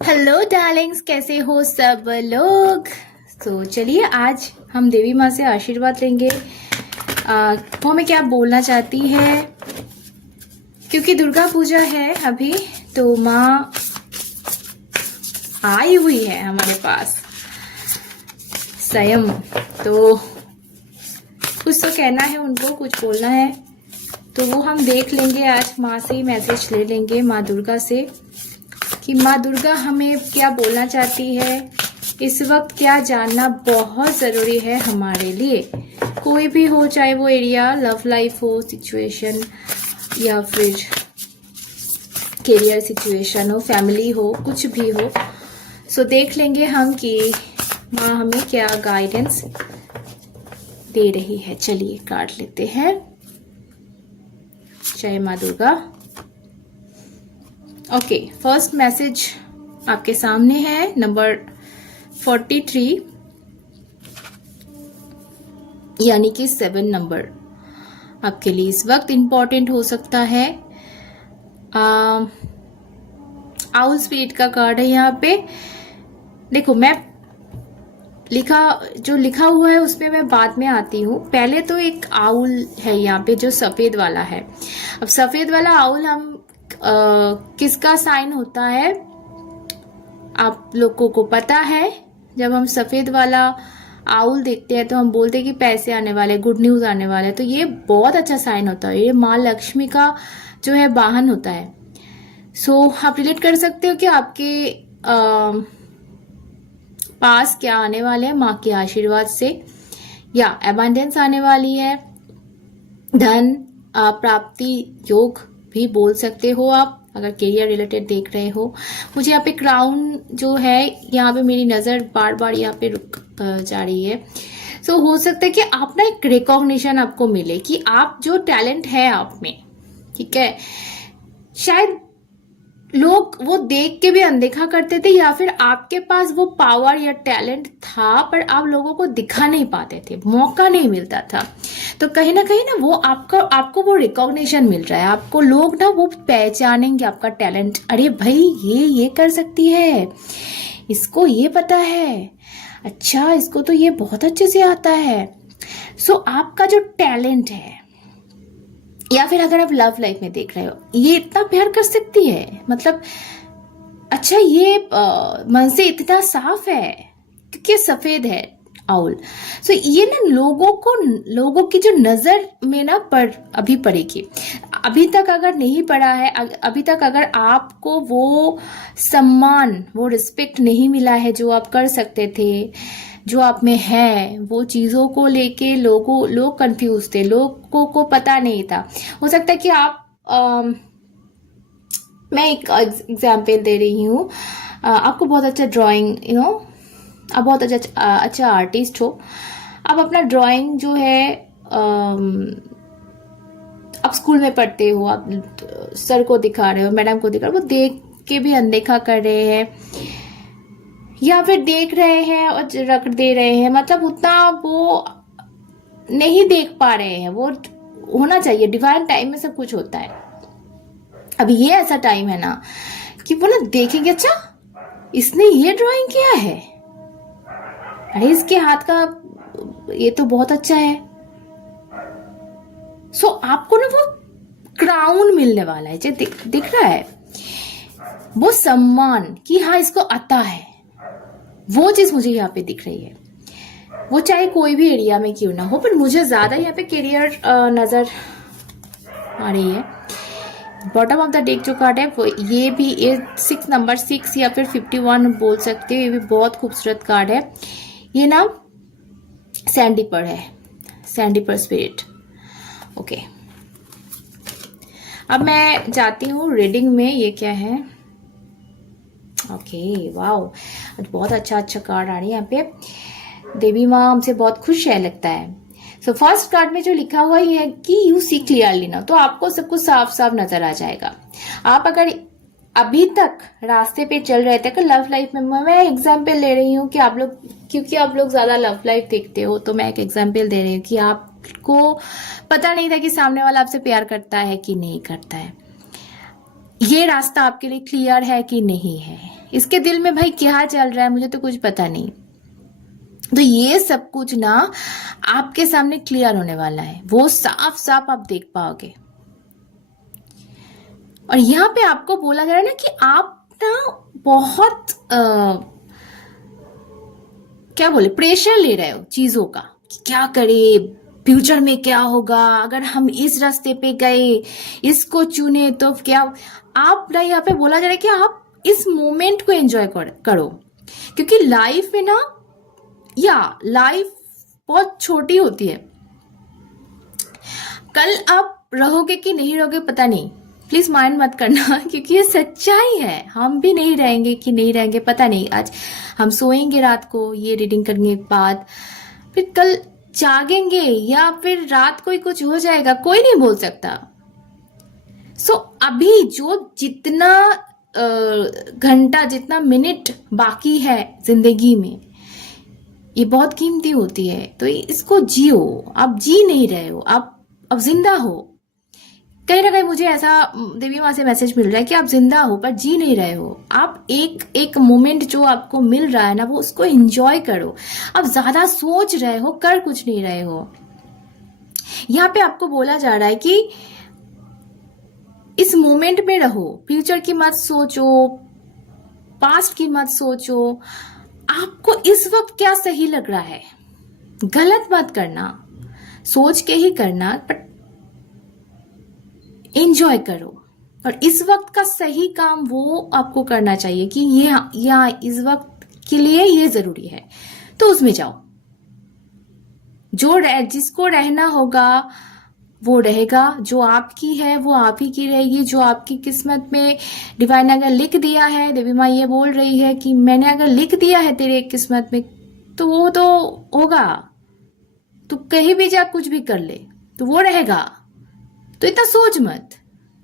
Hello Darling's, कैसे हो सब लोग। तो चलिए आज हम देवी माँ से आशीर्वाद लेंगे। वो हमें क्या बोलना चाहती है, क्योंकि दुर्गा पूजा है अभी, तो माँ आई हुई है हमारे पास स्वयं। तो कुछ तो कहना है उनको, कुछ बोलना है, तो वो हम देख लेंगे। आज माँ से ही मैसेज ले लेंगे, माँ दुर्गा से, कि माँ दुर्गा हमें क्या बोलना चाहती है। इस वक्त क्या जानना बहुत ज़रूरी है हमारे लिए, कोई भी हो, चाहे वो एरिया, लव लाइफ हो, सिचुएशन, या फिर करियर सिचुएशन हो, फैमिली हो, कुछ भी हो। सो देख लेंगे हम कि माँ हमें क्या गाइडेंस दे रही है। चलिए काट लेते हैं। जय माँ दुर्गा। ओके, फर्स्ट मैसेज आपके सामने है, नंबर 43, यानी कि 7 नंबर आपके लिए इस वक्त इम्पॉर्टेंट हो सकता है। आउल स्पिरिट का कार्ड है यहाँ पे। देखो, मैं लिखा हुआ है उसमें मैं बाद में आती हूँ। पहले तो एक आउल है यहाँ पे जो सफेद वाला है। अब सफेद वाला आउल हम किसका साइन होता है आप लोगों को पता है। जब हम सफेद वाला आउल देखते हैं तो हम बोलते हैं कि पैसे आने वाले, गुड न्यूज आने वाले। तो ये बहुत अच्छा साइन होता है, ये माँ लक्ष्मी का जो है वाहन होता है। सो आप रिलेट कर सकते हो कि आपके पास क्या आने वाले हैं माँ के आशीर्वाद से, या अबंडेंस आने वाली है, धन प्राप्ति योग भी बोल सकते हो आप, अगर करियर रिलेटेड देख रहे हो। मुझे यहाँ पे क्राउन जो है, यहाँ पे मेरी नजर बार बार यहाँ पे रुक जा रही है। सो हो सकता है कि आप ना एक रिकॉग्निशन आपको मिले कि आप जो टैलेंट है आप में, ठीक है, शायद लोग वो देख के भी अनदेखा करते थे, या फिर आपके पास वो पावर या टैलेंट था पर आप लोगों को दिखा नहीं पाते थे, मौका नहीं मिलता था। तो कहीं ना वो आपको वो रिकॉग्निशन मिल रहा है। आपको लोग ना वो पहचानेंगे आपका टैलेंट। अरे भाई, ये कर सकती है, इसको ये पता है, अच्छा इसको तो ये बहुत अच्छे से आता है। सो आपका जो टैलेंट है, या फिर अगर आप लव लाइफ में देख रहे हो, ये इतना प्यार कर सकती है, मतलब अच्छा ये मन से इतना साफ है क्योंकि सफेद है आउल। सो ये ना लोगों की जो नजर में ना अभी पड़ेगी। अभी तक अगर नहीं पड़ा है, अभी तक अगर आपको वो सम्मान, वो रिस्पेक्ट नहीं मिला है जो आप कर सकते थे, जो आप में है, वो चीजों को लेके लोग कंफ्यूज थे, लोगों को पता नहीं था। हो सकता है कि आप मैं एक एग्जाम्पल दे रही हूँ। आपको बहुत अच्छा ड्राइंग, आप बहुत अच्छा आर्टिस्ट हो। आप अपना ड्राइंग जो है, आप स्कूल में पढ़ते हो, आप सर को दिखा रहे हो, मैडम को दिखा रहे हो, वो देख के भी अनदेखा कर रहे हैं, या फिर देख रहे हैं और रख दे रहे हैं, मतलब उतना वो नहीं देख पा रहे हैं। वो होना चाहिए, डिवाइन टाइम में सब कुछ होता है। अभी ये ऐसा टाइम है ना कि वो ना देखेंगे, अच्छा इसने ये ड्राइंग किया है, अरे इसके हाथ का ये तो बहुत अच्छा है। सो आपको ना वो क्राउन मिलने वाला है, जो दिख रहा है, वो सम्मान कि हाँ इसको आता है, वो चीज मुझे यहाँ पे दिख रही है। वो चाहे कोई भी एरिया में क्यों ना हो, पर मुझे ज्यादा यहाँ पे करियर नजर आ रही है। बॉटम ऑफ द डेक जो कार्ड है वो ये भी 6 नंबर 6 या फिर 51 बोल सकते हो, ये भी बहुत खूबसूरत कार्ड है। ये ना सैंडीपर है, सैंडीपर स्पिरिट। ओके, अब मैं जाती हूँ रीडिंग में। ये क्या है? ओके, वाओ, बहुत अच्छा कार्ड आ रही है यहाँ पे। देवी माँ हमसे बहुत खुश है लगता है। सो फर्स्ट कार्ड में जो लिखा हुआ है कि यू सी क्लियरली ना, तो आपको सब कुछ साफ साफ नजर आ जाएगा। आप अगर अभी तक रास्ते पे चल रहे थे, लव लाइफ में, मैं एग्जाम्पल ले रही हूँ कि आप लोग, क्योंकि आप लोग ज्यादा लव लाइफ देखते हो, तो मैं एक एग्जाम्पल दे रही हूँ कि आपको पता नहीं था कि सामने वाला आपसे प्यार करता है कि नहीं करता है। ये रास्ता आपके लिए क्लियर है कि नहीं है, इसके दिल में भाई क्या चल रहा है मुझे तो कुछ पता नहीं। तो ये सब कुछ ना आपके सामने क्लियर होने वाला है, वो साफ साफ आप देख पाओगे। और यहाँ पे आपको बोला जा रहा है ना कि आप ना बहुत क्या बोले, प्रेशर ले रहे हो चीजों का कि क्या करे, फ्यूचर में क्या होगा, अगर हम इस रास्ते पे गए, इसको चुने तो क्या। आप ना यहाँ पे बोला जा रहा है कि आप इस मोमेंट को एंजॉय करो, क्योंकि लाइफ में ना, या लाइफ बहुत छोटी होती है। कल आप रहोगे कि नहीं रहोगे पता नहीं, प्लीज माइंड मत करना, क्योंकि ये सच्चाई है। हम भी नहीं रहेंगे कि नहीं रहेंगे पता नहीं। आज हम सोएंगे रात को ये रीडिंग करने के बाद, फिर कल जागेंगे या फिर रात को ही कुछ हो जाएगा, कोई नहीं बोल सकता। सो अभी जो जितना घंटा, जितना मिनट बाकी है जिंदगी में, ये बहुत कीमती होती है। तो इसको जियो। आप जी नहीं रहे हो, आप अब जिंदा हो। कहीं ना कहीं मुझे ऐसा देवी माँ से मैसेज मिल रहा है कि आप जिंदा हो पर जी नहीं रहे हो। आप एक एक मोमेंट जो आपको मिल रहा है ना, वो उसको एंजॉय करो। आप ज्यादा सोच रहे हो, कर कुछ नहीं रहे हो। यहाँ पे आपको बोला जा रहा है कि इस मोमेंट में रहो, फ्यूचर की मत सोचो, पास्ट की मत सोचो। आपको इस वक्त क्या सही लग रहा है, गलत मत करना, सोच के ही करना, बट एंजॉय करो। और इस वक्त का सही काम वो आपको करना चाहिए कि ये या इस वक्त के लिए ये जरूरी है, तो उसमें जाओ। जिसको रहना होगा वो रहेगा, जो आपकी है वो आप ही की रहेगी। जो आपकी किस्मत में डिवाइन अगर लिख दिया है, देवी माँ ये बोल रही है कि मैंने अगर लिख दिया है तेरे किस्मत में, तो वो तो होगा। तू कहीं भी जा, कुछ भी कर ले, तो वो रहेगा। तो इतना सोच मत।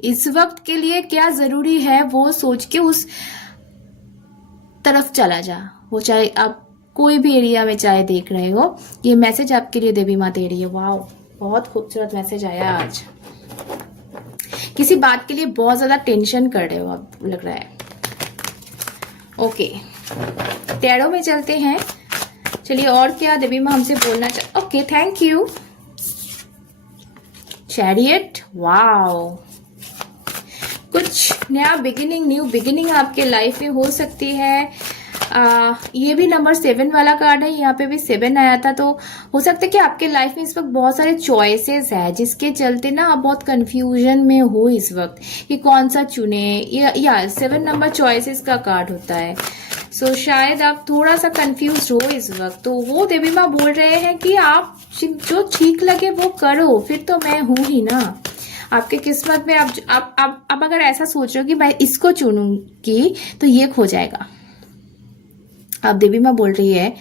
इस वक्त के लिए क्या जरूरी है वो सोच के उस तरफ चला जा। वो चाहे आप कोई भी एरिया में चाहे देख रहे हो, ये मैसेज आपके लिए देवी माँ दे रही है। वाओ, बहुत खूबसूरत मैसेज आया आज। किसी बात के लिए बहुत ज्यादा टेंशन कर रहे हो आप, लग रहा है। ओके, टैरो में चलते हैं। चलिए, और क्या देवी माँ हमसे बोलना चाह। Okay, thank you. Chariot, wow, कुछ नया बिगिनिंग, न्यू बिगिनिंग आपके लाइफ में हो सकती है। ये भी नंबर 7 वाला कार्ड है, यहाँ पे भी 7 आया था। तो हो सकता है कि आपके लाइफ में इस वक्त बहुत सारे चॉइसेस है, जिसके चलते ना आप बहुत कंफ्यूजन में हो इस वक्त कि कौन सा चुने। या 7 नंबर चॉइसेस का कार्ड होता है। सो शायद आप थोड़ा सा कंफ्यूज हो इस वक्त। तो वो देवी माँ बोल रहे हैं कि आप जो ठीक लगे वो करो, फिर तो मैं हूं ही ना। आपके किस्मत में आप अगर ऐसा सोच रहे हो कि मैं इसको चुनूंगी तो ये खो जाएगा। अब देवी माँ बोल रही है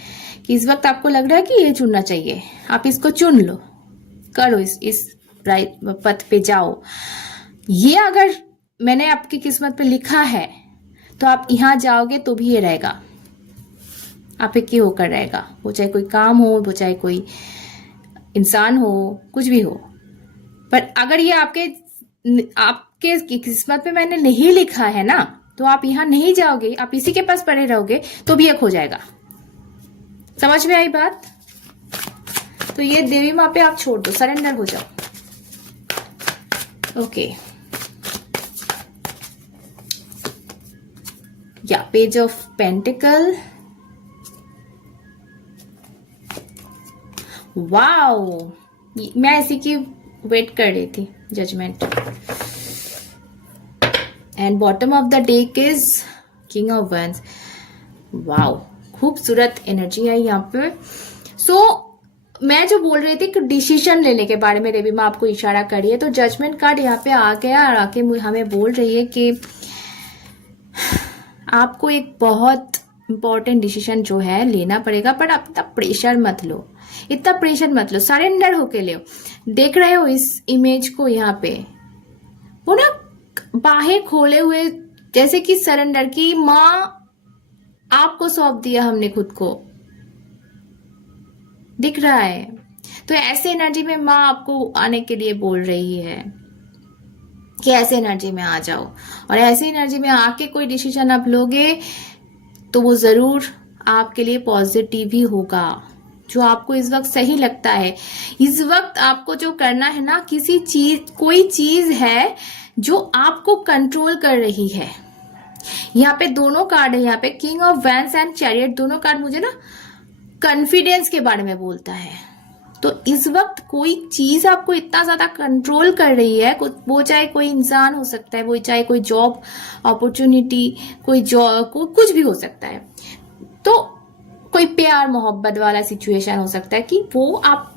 कि इस वक्त आपको लग रहा है कि ये चुनना चाहिए, आप इसको चुन लो, करो, इस राइट पथ पे जाओ। ये अगर मैंने आपकी किस्मत पे लिखा है तो आप यहां जाओगे तो भी ये रहेगा, आप ही होकर रहेगा। वो चाहे कोई काम हो, वो चाहे कोई इंसान हो, कुछ भी हो। पर अगर ये आपके किस्मत में मैंने नहीं लिखा है ना, तो आप यहां नहीं जाओगे, आप इसी के पास पड़े रहोगे तो भी एक हो जाएगा। समझ में आई बात? तो ये देवी माँ पे आप छोड़ दो, सरेंडर हो जाओ। ओके, या पेज ऑफ पेंटिकल, वाओ, मैं इसी की वेट कर रही थी, judgement. And bottom of the deck is king of wands. Wow, खूबसूरत एनर्जी है यहाँ पे। सो मैं जो बोल रही थी कि डिसीजन लेने के बारे में देवी माँ आपको इशारा करी है, तो जजमेंट कार्ड यहाँ पे आ गया और आके हमें बोल रही है कि आपको एक बहुत इंपॉर्टेंट डिसीजन जो है लेना पड़ेगा, पर आप इतना प्रेशर मत लो, इतना प्रेशर मत लो, सरेंडर होके लो। देख रहे हो इस इमेज को यहाँ पे, वो ना बाहें खोले हुए, जैसे कि सरेंडर की, माँ आपको सौंप दिया हमने खुद को, दिख रहा है। तो ऐसे एनर्जी में माँ आपको आने के लिए बोल रही है कि ऐसे एनर्जी में आ जाओ, और ऐसे एनर्जी में आके कोई डिसीजन आप लोगे तो वो ज़रूर आपके लिए पॉजिटिव ही होगा, जो आपको इस वक्त सही लगता है। इस वक्त आपको जो करना है ना, कोई चीज है जो आपको कंट्रोल कर रही है। यहाँ पे दोनों कार्ड है, यहाँ पे king of wands and chariot, दोनों कार्ड मुझे ना कॉन्फिडेंस के बारे में बोलता है। तो इस वक्त कोई चीज आपको इतना ज्यादा कंट्रोल कर रही है, वो चाहे कोई इंसान हो सकता है, वो चाहे कोई जॉब अपॉर्चुनिटी, कुछ भी हो सकता है। तो कोई प्यार मोहब्बत वाला सिचुएशन हो सकता है कि वो आप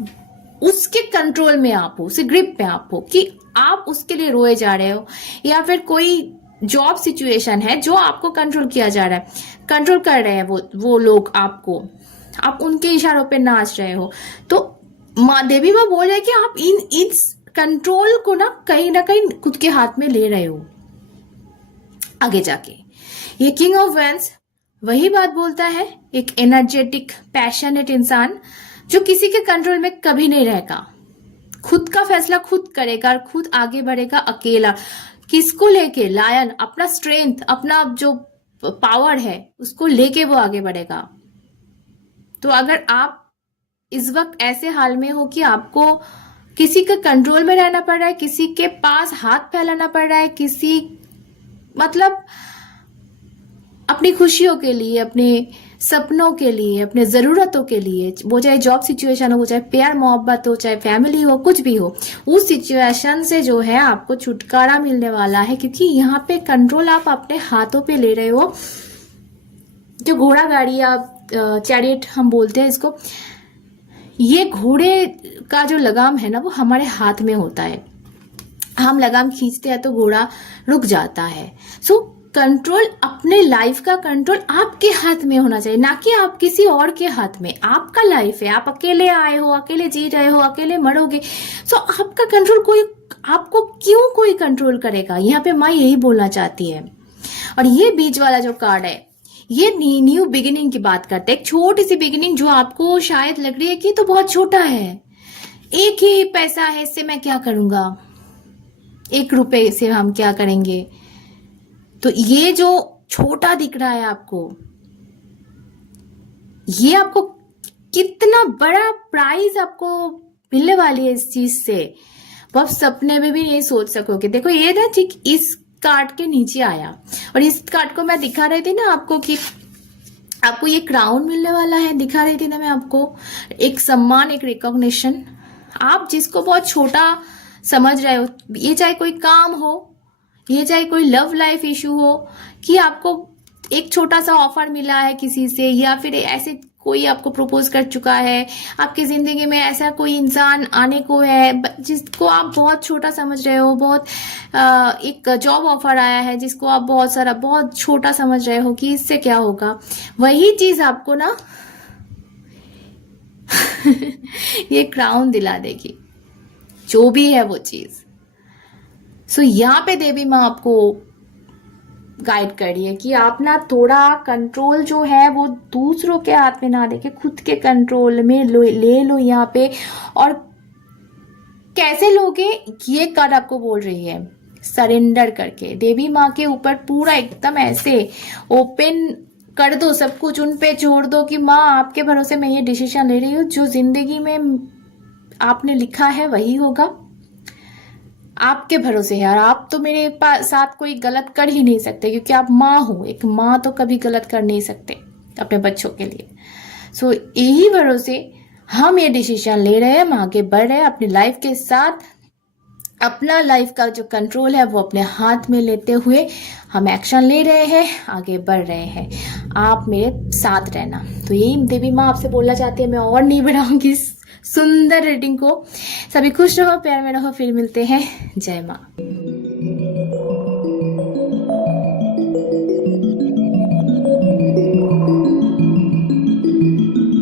उसके कंट्रोल में आप हो, उसे ग्रिप में आप हो, कि आप उसके लिए रोए जा रहे हो, या फिर कोई जॉब सिचुएशन है जो आपको कंट्रोल किया जा रहा है, कंट्रोल कर रहे हैं वो लोग आपको, आप उनके इशारों पे नाच रहे हो। तो माँ देवी माँ बोल रहे हैं कि आप इस कंट्रोल को ना कहीं खुद के हाथ में ले रहे हो आगे जाके। ये किंग ऑफ वैंड्स वही बात बोलता है, एक एनर्जेटिक पैशनेट इंसान जो किसी के कंट्रोल में कभी नहीं रहेगा, खुद का फैसला खुद करेगा और खुद आगे बढ़ेगा अकेला। किसको लेके? लायन, अपना स्ट्रेंथ, अपना जो पावर है उसको लेके वो आगे बढ़ेगा। तो अगर आप इस वक्त ऐसे हाल में हो कि आपको किसी के कंट्रोल में रहना पड़ रहा है, किसी के पास हाथ फैलाना पड़ रहा है, मतलब अपनी खुशियों के लिए, अपने सपनों के लिए, अपने जरूरतों के लिए, वो चाहे जॉब सिचुएशन हो, वो चाहे प्यार मोहब्बत हो, चाहे फैमिली हो, कुछ भी हो, उस सिचुएशन से जो है आपको छुटकारा मिलने वाला है, क्योंकि यहाँ पे कंट्रोल आप अपने हाथों पे ले रहे हो। जो घोड़ा गाड़ी या चैरियट हम बोलते हैं इसको, ये घोड़े का जो लगाम है ना वो हमारे हाथ में होता है, हम लगाम खींचते हैं तो घोड़ा रुक जाता है। सो कंट्रोल, अपने लाइफ का कंट्रोल आपके हाथ में होना चाहिए, ना कि आप किसी और के हाथ में। आपका लाइफ है, आप अकेले आए हो, अकेले जी रहे हो, अकेले मरोगे। सो आपका कंट्रोल आपको क्यों कोई कंट्रोल करेगा? यहाँ पे माँ यही बोलना चाहती है। और ये बीच वाला जो कार्ड है, ये न्यू बिगिनिंग की बात करते हैं, एक छोटी सी बिगिनिंग जो आपको शायद लग रही है कि तो बहुत छोटा है, एक ही पैसा है, इससे मैं क्या करूंगा, 1 रुपए से हम क्या करेंगे। तो ये जो छोटा दिख रहा है आपको, ये आपको कितना बड़ा प्राइज आपको मिलने वाली है इस चीज से, वो आप सपने में भी नहीं सोच सकोगे। देखो ये ना ठीक इस कार्ड के नीचे आया, और इस कार्ड को मैं दिखा रही थी ना आपको कि आपको ये क्राउन मिलने वाला है, दिखा रही थी ना मैं आपको, एक सम्मान, एक रिकॉग्निशन। आप जिसको बहुत छोटा समझ रहे हो, ये चाहे कोई काम हो, ये चाहे कोई लव लाइफ इशू हो, कि आपको एक छोटा सा ऑफर मिला है किसी से, या फिर ऐसे कोई आपको प्रपोज कर चुका है, आपकी जिंदगी में ऐसा कोई इंसान आने को है जिसको आप बहुत छोटा समझ रहे हो, बहुत एक जॉब ऑफर आया है जिसको आप बहुत छोटा समझ रहे हो कि इससे क्या होगा, वही चीज आपको ना ये क्राउन दिला देगी, जो भी है वो चीज। सो यहाँ पे देवी माँ आपको गाइड कर रही है कि आप ना थोड़ा कंट्रोल जो है वो दूसरों के हाथ में ना देके खुद के कंट्रोल में ले लो यहाँ पे। और कैसे लोगे, ये कार्ड आपको बोल रही है सरेंडर करके, देवी माँ के ऊपर पूरा एकदम ऐसे ओपन कर दो, सब कुछ उन पे छोड़ दो कि माँ आपके भरोसे मैं ये डिसीजन ले रही हूँ, जो जिंदगी में आपने लिखा है वही होगा, आपके भरोसे है। और आप तो मेरे साथ कोई गलत कर ही नहीं सकते, क्योंकि आप माँ हो, एक माँ तो कभी गलत कर नहीं सकते अपने बच्चों के लिए। सो यही भरोसे हम ये डिसीजन ले रहे हैं, हम आगे बढ़ रहे हैं अपनी लाइफ के साथ, अपना लाइफ का जो कंट्रोल है वो अपने हाथ में लेते हुए हम एक्शन ले रहे हैं, आगे बढ़ रहे हैं, आप मेरे साथ रहना। तो यही देवी माँ आपसे बोलना चाहती है। मैं और नहीं बढ़ाऊंगी सुंदर रीडिंग को। सभी खुश रहो, प्यार में रहो, फिर मिलते हैं। जय माँ।